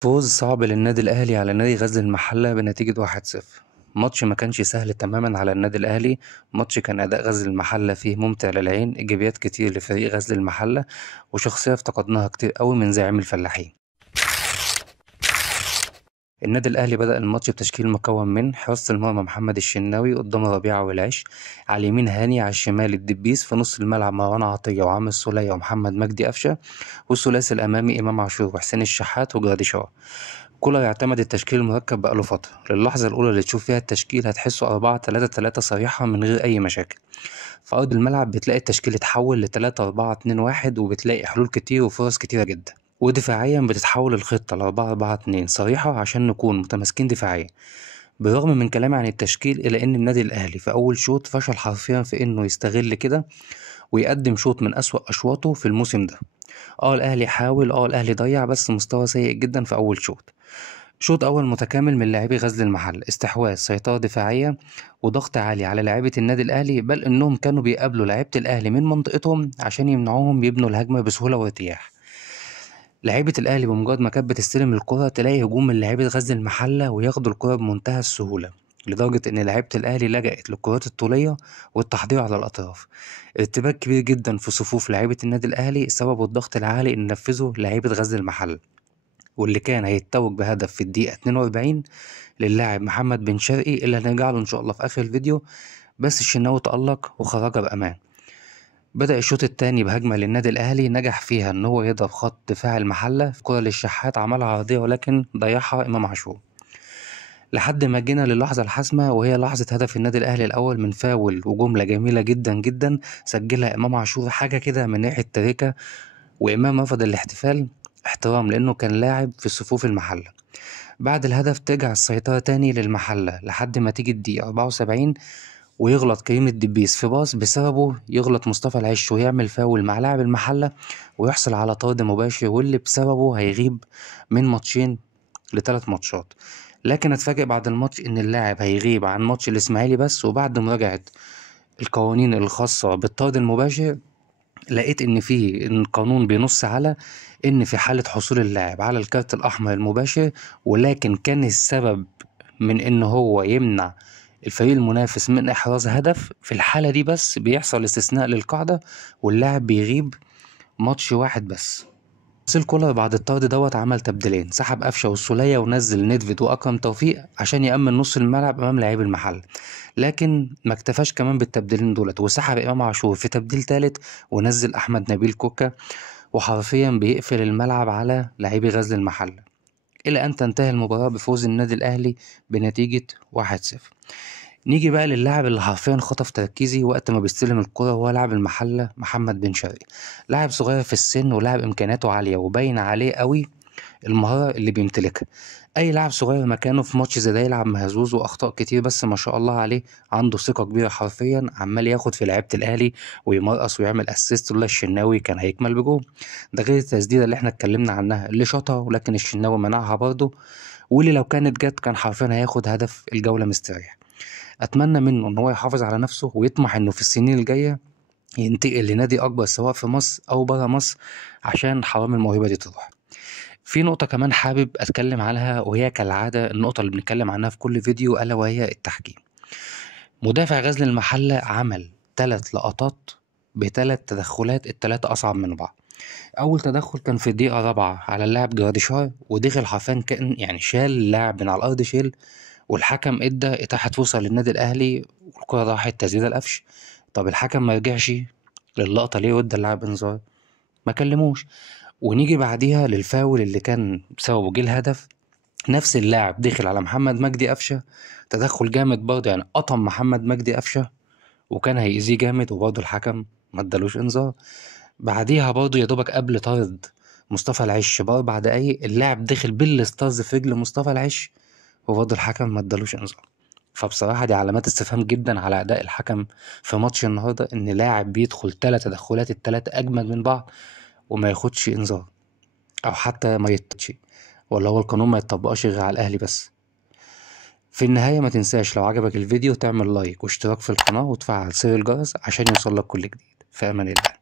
فوز صعب للنادي الأهلي على نادي غزل المحلة بنتيجة 1-0. ماتش ما كانش سهل تماما على النادي الأهلي. ماتش كان أداء غزل المحلة فيه ممتع للعين، إيجابيات كتير لفريق غزل المحلة وشخصية افتقدناها كتير قوي من زعيم الفلاحين. النادي الأهلي بدأ الماتش بتشكيل مكون من حراسة المرمى محمد الشناوي، قدام ربيعة والعش، على اليمين هاني، على الشمال الدبيس، في نص الملعب مروان عطية وعامر سولية ومحمد مجدي قفشة، والثلاثي الأمامي إمام عاشور وحسين الشحات وجراديشار. كولر يعتمد التشكيل المركب بقاله فترة. للحظة الأولى اللي تشوف فيها التشكيل هتحسه 4-3-3 صريحة من غير أي مشاكل. في أرض الملعب بتلاقي التشكيل اتحول ل3-4-2-1 وبتلاقي حلول كتير وفرص كتيرة جدا. ودفاعيا بتتحول الخطة ل4-4-2 صريحة عشان نكون متماسكين دفاعيا. بالرغم من كلامي عن التشكيل إلا إن النادي الأهلي في أول شوط فشل حرفيا في إنه يستغل كده ويقدم شوط من أسوأ أشواطه في الموسم ده. الأهلي حاول، الأهلي ضيع، بس مستوى سيء جدا في أول شوط. شوط أول متكامل من لاعبي غزل المحل، استحواذ، سيطرة دفاعية وضغط عالي على لاعيبة النادي الأهلي، بل إنهم كانوا بيقابلوا لاعيبة الأهلي من منطقتهم عشان يمنعوهم يبنوا الهجمة بسهولة وارتياح. لعيبة الأهلي بمجرد ما كانت بتستلم الكرة تلاقي هجوم من لاعيبة غزل المحلة وياخدوا الكرة بمنتهى السهولة، لدرجة إن لعيبة الأهلي لجأت للكرات الطولية والتحضير على الأطراف. ارتباك كبير جدا في صفوف لعيبة النادي الأهلي سبب الضغط العالي اللي نفذه لعيبة غزل المحلة، واللي كان هيتوج بهدف في الدقيقة 42 للاعب محمد بن شرقي اللي هنرجع له إن شاء الله في آخر الفيديو. بس الشناوي تألق وخرجها بأمان. بدأ الشوط التاني بهجمة للنادي الأهلي نجح فيها إن هو يضرب خط دفاع المحلة في كرة للشحات، عملها عرضية ولكن ضيعها إمام عاشور. لحد ما جينا للحظة الحاسمة وهي لحظة هدف النادي الأهلي الأول من فاول وجملة جميلة جدا جدا سجلها إمام عاشور، حاجة كده من ريحة تريكة. وإمام رفض الاحتفال احترام لأنه كان لاعب في صفوف المحلة. بعد الهدف ترجع السيطرة تاني للمحلة لحد ما تيجي الدقيقة 74 ويغلط كريم الدبيس في باص بسببه يغلط مصطفى العش ويعمل فاول مع لاعب المحلة ويحصل على طرد مباشر، واللي بسببه هيغيب من ماتشين ل3 ماتشات. لكن اتفاجئ بعد الماتش ان اللاعب هيغيب عن ماتش الاسماعيلي بس، وبعد مراجعة القوانين الخاصة بالطرد المباشر لقيت ان في القانون بينص على ان في حالة حصول اللاعب على الكارت الاحمر المباشر، ولكن كان السبب من ان هو يمنع الفريق المنافس من احراز هدف، في الحالة دي بس بيحصل استثناء للقاعدة واللاعب بيغيب ماتش واحد بس. سيل كولر بعد الطرد عمل تبديلين، سحب قفشه والسولية ونزل نيدفيد واكرم توفيق عشان يأمن نص الملعب امام لاعبي المحل. لكن ما اكتفاش كمان بالتبديلين دولت وسحب امام عاشور في تبديل تالت ونزل احمد نبيل كوكا، وحرفيا بيقفل الملعب على لاعبي غزل المحله، الى ان تنتهي المباراه بفوز النادي الاهلي بنتيجه 1-0. نيجي بقى للاعب اللي حرفيا خطف تركيزي وقت ما بيستلم الكرة، وهو لاعب المحلة محمد بن شرقي. لاعب صغير في السن ولاعب إمكانياته عالية وباين عليه قوي المهارة اللي بيمتلكها. أي لاعب صغير مكانه في ماتش زي ده يلعب مهزوز وأخطاء كتير، بس ما شاء الله عليه عنده ثقة كبيرة، حرفيا عمال ياخد في لعيبة الأهلي ويمرقص ويعمل أسيست لولا الشناوي كان هيكمل بجول. ده غير التسديدة اللي احنا اتكلمنا عنها اللي شاطها ولكن الشناوي منعها برضه، واللي لو كانت جت كان حرفيا هياخد هدف الجولة مستريح. اتمنى منه ان هو يحافظ على نفسه ويطمح انه في السنين الجايه ينتقل لنادي اكبر سواء في مصر او بره مصر، عشان حرام الموهبه دي تروح. في نقطه كمان حابب اتكلم عنها وهي كالعاده النقطه اللي بنتكلم عنها في كل فيديو، الا وهي التحكيم. مدافع غزل المحله عمل 3 لقطات ب3 تدخلات، ال3 اصعب من بعض. اول تدخل كان في الدقيقه 4 على اللاعب جراديشار، ودخل حرفيا كان يعني شال اللاعب من على الارض شيل، والحكم ادى اتاحة فرصة للنادي الاهلي والكرة راحت تسديدة لقفش. طب الحكم ما رجعش للقطة ليه وادى اللاعب انذار؟ ما كلموش. ونيجي بعديها للفاول اللي كان بسببه جه الهدف، نفس اللاعب دخل على محمد مجدي قفشة، تدخل جامد برضه يعني قطم محمد مجدي قفشة وكان هيأذيه جامد، وبرضه الحكم ما ادالوش انذار. بعديها برضه يا دوبك قبل طرد مصطفى العش ب4 دقايق اللاعب دخل بالستارز في رجل مصطفى العش وبرضه الحكم ما ادالوش انذار. فبصراحة دي علامات استفهام جدا على أداء الحكم في ماتش النهاردة، إن لاعب بيدخل 3 تدخلات ال3 أجمد من بعض وما ياخدش إنذار أو حتى ما يطردش، ولا هو القانون ما يتطبقش غير على الأهلي بس. في النهاية ما تنساش لو عجبك الفيديو تعمل لايك واشتراك في القناة وتفعل زر الجرس عشان يوصلك كل جديد. في أمان الله.